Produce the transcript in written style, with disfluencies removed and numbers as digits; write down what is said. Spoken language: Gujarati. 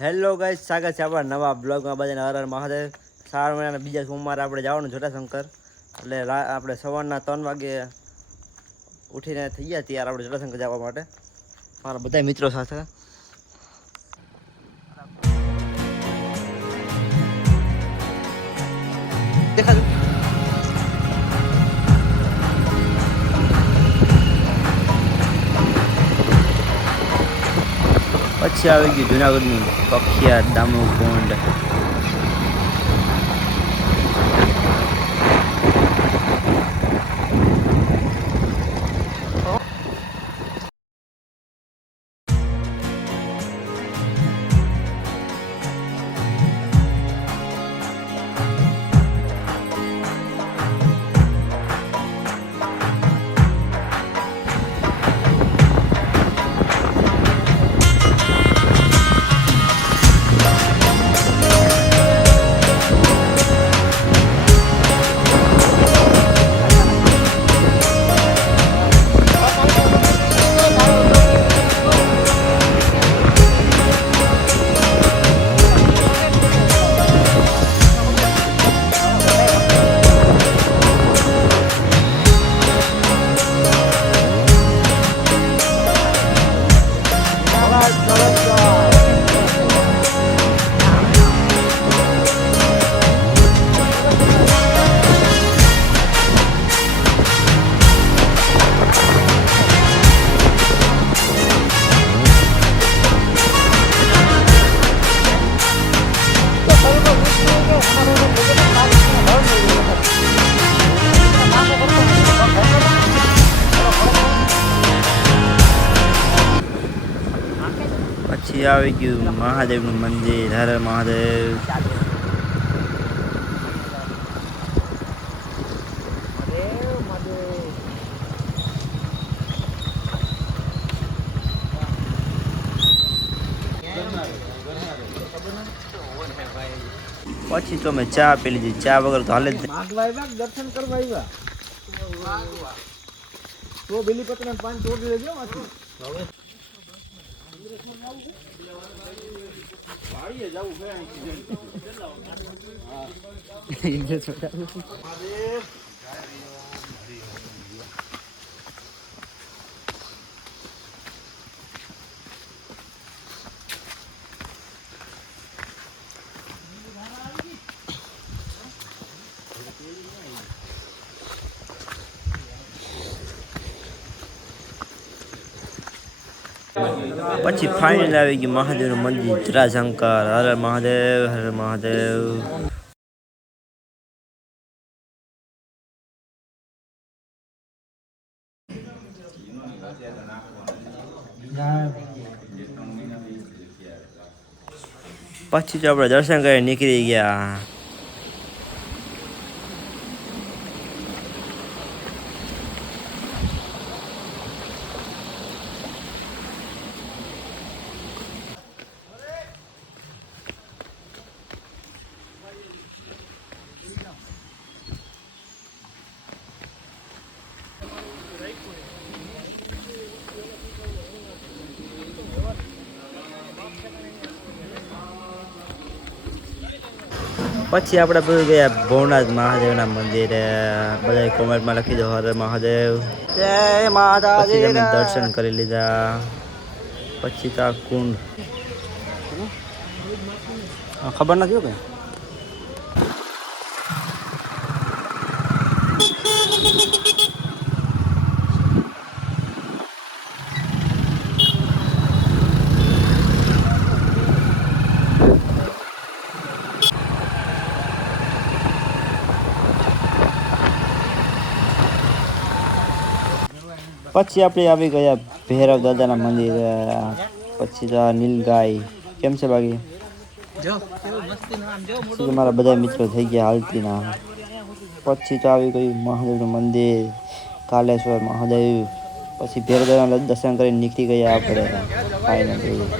હેલો ગાઈસ, સ્વાગત છે આપણા નવા બ્લોગમાં. બધાને હર હર મહાદેવ. શ્રાવણ મહિનાના બીજા સોમવારે આપણે જવાનું જટાશંકર. એટલે આપણે સવારના 3 વાગે ઉઠીને થઈ ગયા તૈયાર આપણે જટાશંકર જવા માટે મારા બધા મિત્રો સાથે. દેખાતું પછી આવી ગયું જુનાગઢનું પ્રખ્યાત દામુ કુંડ. પછી આવી ગયું મહાદેવનું મંદિર. હર હર મહાદેવ. પછી તો મેં ચા પી લીધી. ચા વગર તો હાલે જ નહીં. દર્શન કરવા આવ્યા તો બેલીપત્ર 5 તોડી લેજો માંથી ભાઈએ જાવું છે અહીંથી. પછી ફાઇનલ આવી ગયું મહાદેવનું મંદિર જટાશંકર. હર હર મહાદેવ, હર હર મહાદેવ. પછી તો આપણે દર્શન કરી નીકળી ગયા. પછી આપણે બધું ગયા ભવનાથ મહાદેવના મંદિરે. બધા કોમેન્ટમાં લખી દો હર હર મહાદેવ. જય પછી માતાજી. અમે દર્શન કરી લીધા. પછી તો આ કુંડ ખબર નથી કે પછી આપણે આવી ગયા ભૈરવ દાદાના મંદિર. પછી તો આ નીલગાય. કેમ છે બાકી? મારા બધા મિત્રો થઈ ગયા હાલતીના. પછી તો આવી ગયું મહાદેવનું મંદિર, કાલેશ્વર મહાદેવ. પછી ભૈરવ દાદાના દર્શન કરીને નીકળી ગયા આપણે ફાઇનલી.